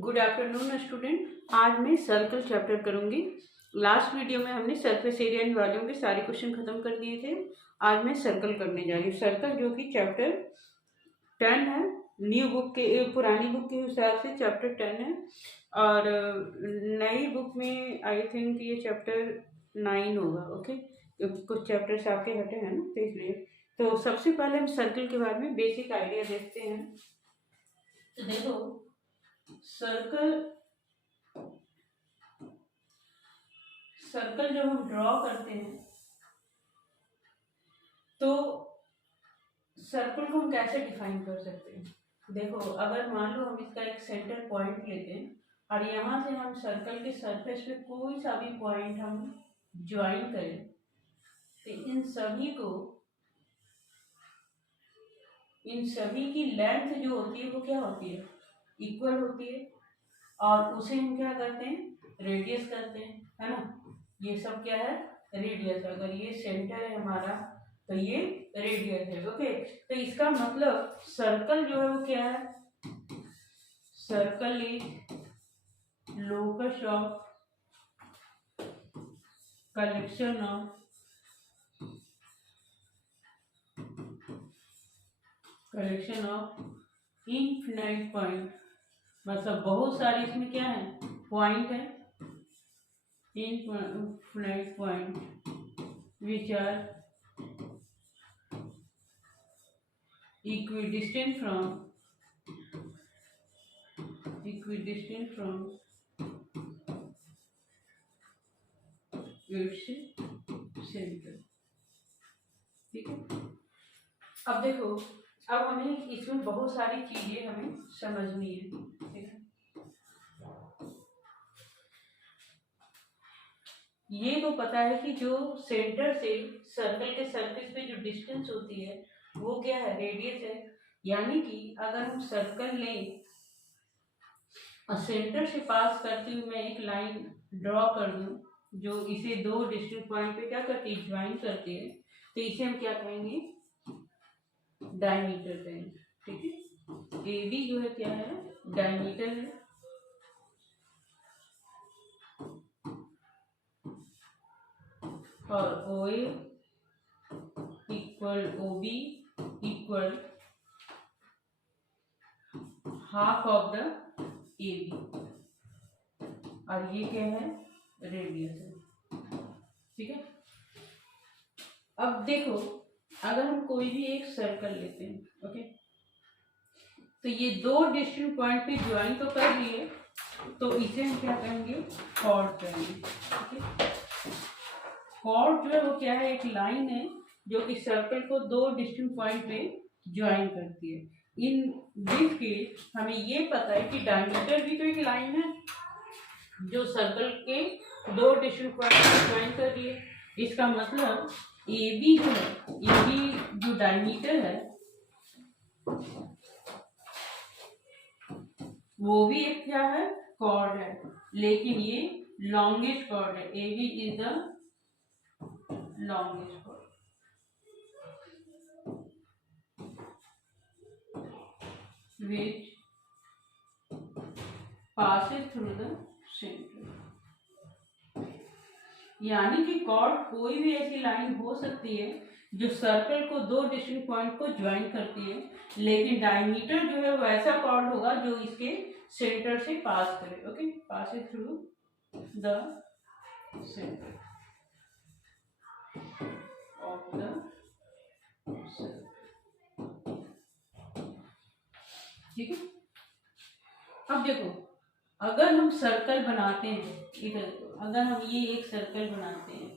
Good afternoon student. आज मैं circle chapter करूंगी। लास्ट वीडियो में हमने सरफेस एरिया एंड वॉल्यूम के सारे क्वेश्चन खत्म कर दिए थे। आज मैं सर्कल करने जा रही हूँ। सर्कल जो कि चैप्टर 10 है, न्यू बुक के पुरानी बुक के हिसाब से चैप्टर 10 है और नई बुक में आई थिंक ये चैप्टर 9 होगा। ओके, कुछ चैप्टर्स आपके हटे हैं ना, तो इसलिए तो सबसे पहले हम सर्कल के बारे में बेसिक आइडिया देखते हैं। तो देखो, सर्कल जब हम ड्रॉ करते हैं तो सर्कल को हम कैसे डिफाइन कर सकते हैं। देखो, अगर मान लो हम इसका एक सेंटर पॉइंट लेते हैं और यहाँ से हम सर्कल के सरफेस पे कोई सा भी पॉइंट हम ज्वाइन करें तो इन सभी की लेंथ जो होती है वो क्या होती है, इक्वल होती है। और उसे हम क्या करते हैं, रेडियस करते हैं, है ना। ये सब क्या है, रेडियस। अगर ये सेंटर है हमारा तो ये रेडियस है। ओके, तो इसका मतलब सर्कल जो है वो क्या है, circle is locus of collection of infinite point. मतलब बहुत सारे इसमें क्या है, पॉइंट है, infinite point which are equidistant from its center। ठीक है। अब देखो, अब हमें इसमें बहुत सारी चीजें हमें समझनी है। ठीक है, ये तो पता है कि जो सेंटर से सर्कल के सरफेस पे जो डिस्टेंस होती है वो क्या है, रेडियस है। यानी कि अगर हम सर्कल लें और सेंटर से पास करती हुई मैं एक लाइन ड्रॉ कर दूं जो इसे दो डिस्टेंट पॉइंट पे क्या करती है, ज्वाइन करती है, तो इसे हम क्या कहेंगे, डायमीटर कहेंगे। ठीक है, एडी जो है क्या है, डायमीटर है। और OA equal OB equal half of the AB। और ये क्या है, रेडियस है। ठीक है। अब देखो, अगर हम कोई भी एक सर्कल लेते हैं, ओके, तो ये दो डिस्टेंट पॉइंट पे ज्वाइन तो कर लिए, तो इसे हम क्या कहेंगे, कॉर्ड कहेंगे। ठीक है, कॉर्ड जो है वो क्या है, एक लाइन है जो कि सर्कल को दो डिस्टेंट पॉइंट पे ज्वाइन करती है। इन दिस केस हमें ये पता है कि डायमीटर भी तो एक लाइन है जो सर्कल के दो डिस्टेंट पॉइंट पे ज्वाइन कर रही है। इसका मतलब AB जो है, AB जो डायमीटर है वो भी एक क्या है, कॉर्ड है, लेकिन ये लॉन्गेस्ट कॉर्ड है। AB is the longest chord which passes through the center। यानी कि कॉर्ड कोई भी ऐसी लाइन हो सकती है जो सर्कल को दो डिस्टेंट पॉइंट को ज्वाइन करती है, लेकिन डायमीटर जो है वो ऐसा कॉर्ड होगा जो इसके सेंटर से पास करे। Okay, passes through the center of the circle। ठीक है। अब देखो, अगर हम सर्कल बनाते हैं, इधर अगर हम ये एक सर्कल बनाते हैं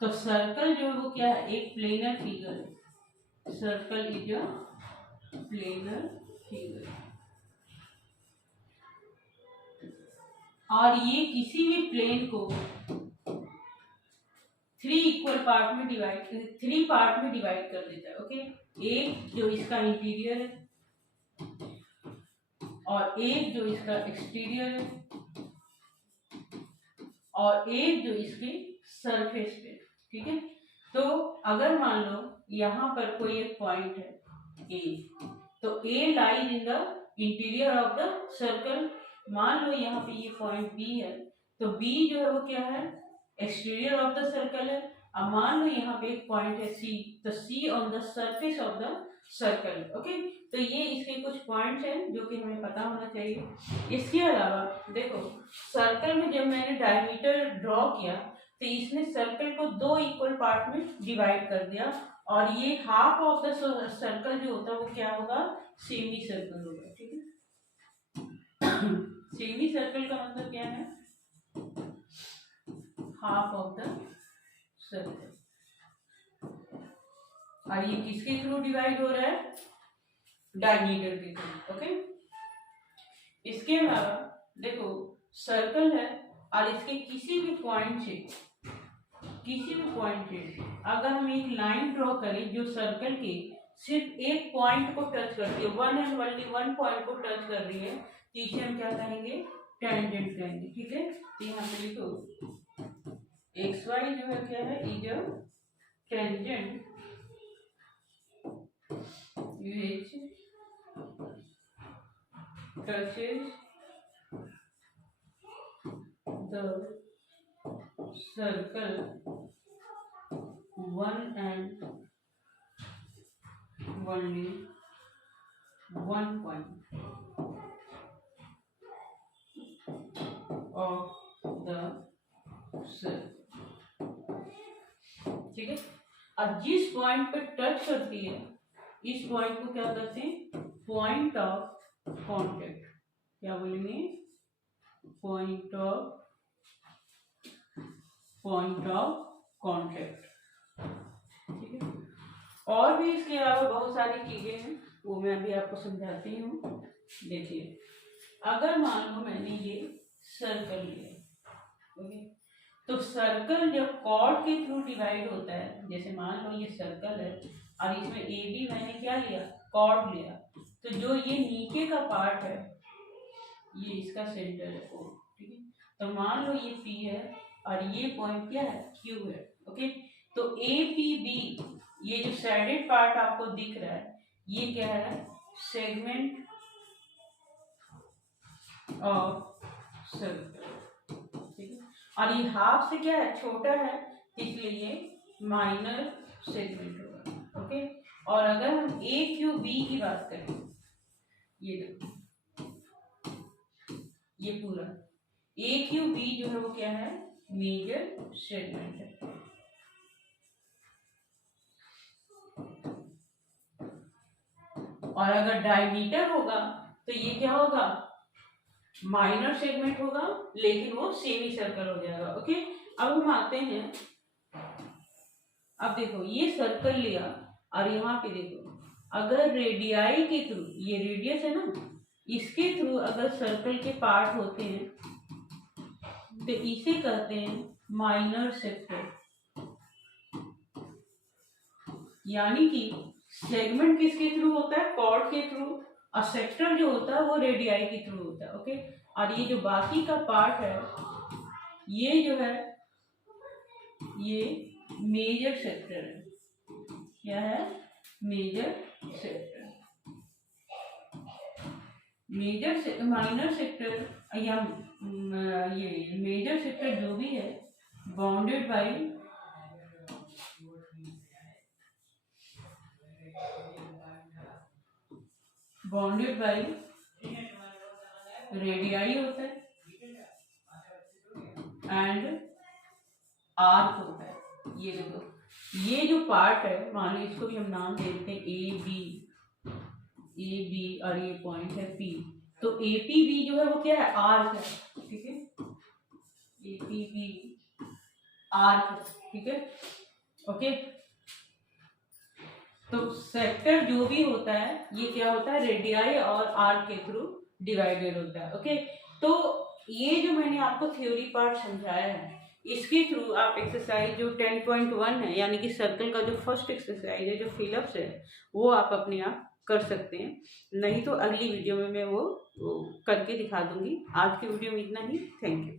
तो सर्कल जो है वो क्या है, एक प्लेनर फिगर है। Circle is a planar figure और ये किसी भी प्लेन को थ्री पार्ट में डिवाइड कर देता है। ओके, एक जो इसका इंटीरियर है और एक जो इसका एक्सटीरियर है और एक जो इसके सरफेस पे। ठीक है, तो अगर मान लो यहाँ पर कोई एक पॉइंट है A, तो A lies in the interior of the circle मान लो यहाँ पे ये पॉइंट बी है, तो बी जो है वो क्या है, एक्सटीरियर ऑफ द सर्कल है। अब मान लो यहाँ पे एक पॉइंट है सी, तो C on the surface of the circle. Okay, तो ये इसके कुछ पॉइंट्स हैं जो कि हमें पता होना चाहिए। इसके अलावा देखो, सर्कल में जब मैंने डायमीटर ड्रॉ किया तो इसने सर्कल को दो इक्वल पार्ट में डिवाइड कर दिया, और ये हाफ ऑफ द सर्कल जो होता है वो क्या होगा, सेमी सर्कल होगा। ठीक है, सेमी सर्कल का मतलब क्या है, हाफ ऑफ द सर्कल। और ये किसके थ्रू डिवाइड हो रहा है, डायमीटर के थ्रू। ओके, इसके अलावा देखो, सर्कल है और इसके किसी भी पॉइंट से अगर हम एक लाइन ड्रॉ करें जो सर्कल के सिर्फ एक पॉइंट को टच करती है, one and only one point को टच कर रही है, तो इसे हम क्या कहेंगे, टेंजेंट कहेंगे। ठीक है, तो यहाँ पे लिखो एक्स वाई जो है क्या है, is a tangent which touches the circle one and only one point of the circle। ठीक है, अब जिस पॉइंट पर टच करती है इस पॉइंट को क्या कहते हैं, पॉइंट ऑफ कांटेक्ट। क्या बोलेंगे, पॉइंट ऑफ कांटेक्ट। ठीक है, और भी इसके अलावा बहुत सारी चीजें हैं, वो मैं अभी आपको समझाती हूँ। देखिए, अगर मान लो मैंने ये सर्कल लिया, ओके, तो सर्कल जब कॉर्ड के थ्रू डिवाइड होता है, जैसे मान लो ये सर्कल है और इसमें ए बी मैंने क्या लिया, कॉर्ड लिया, तो जो ये नीचे का पार्ट है ये इसका सेंटर है ओ। ठीक है, तो मान लो ये पी है और ये पॉइंट क्या है, क्यू है। ओके, तो ए पी बी, ये जो साइडेड पार्ट आपको दिख रहा है ये क्या है, सेगमेंट ऑफ सर्कल। ठीक है, और ये हाफ से क्या है, छोटा है, इसलिए ये माइनर सेगमेंट होगा। ओके, और अगर हम ए क्यू बी की बात करें, ये देखो ये पूरा ए क्यू बी जो है वो क्या है, मेजर सेगमेंट है। और अगर डायमीटर होगा तो ये क्या होगा, माइनर सेगमेंट होगा, लेकिन वो सेमी सर्कल हो जाएगा। ओके, अब हम आते हैं, अब देखो ये सर्कल लिया और यहाँ पे देखो, अगर रेडियाई के थ्रू, ये रेडियस है ना, इसके थ्रू अगर सर्कल के पार्ट होते हैं तो इसे कहते हैं माइनर सेक्टर। यानी कि सेगमेंट किसके थ्रू होता है, कॉर्ड के थ्रू, और सेक्टर जो होता है वो रेडियाई के थ्रू होता है। ओके, और ये जो बाकी का पार्ट है ये जो है ये मेजर सेक्टर है। क्या है, मेजर सेक्टर। माइनर सेक्टर या ये मेजर सेक्टर जो भी है, बाउंडेड बाय रेडियाई होता है एंड आर्क होता है। ये देखो, ये जो पार्ट है, मान लो इसको भी हम नाम दे देते हैं ए बी और ये पॉइंट है पी, तो ए पी बी जो है वो क्या है, आर्क है। ठीक है, ए पी बी आर्क। ठीक है, ओके, तो सेक्टर जो भी होता है ये क्या होता है, रेडियाई और आर्क के थ्रू डिवाइडेड होता है। ओके, तो ये जो मैंने आपको थ्योरी पार्ट समझाया है, इसके थ्रू आप एक्सरसाइज जो 10.1 है, यानी कि सर्कल का जो फर्स्ट एक्सरसाइज है, जो फिलअप्स है, वो आप अपने आप कर सकते हैं। नहीं तो अगली वीडियो में मैं वो करके दिखा दूंगी। आज की वीडियो में इतना ही। Thank you.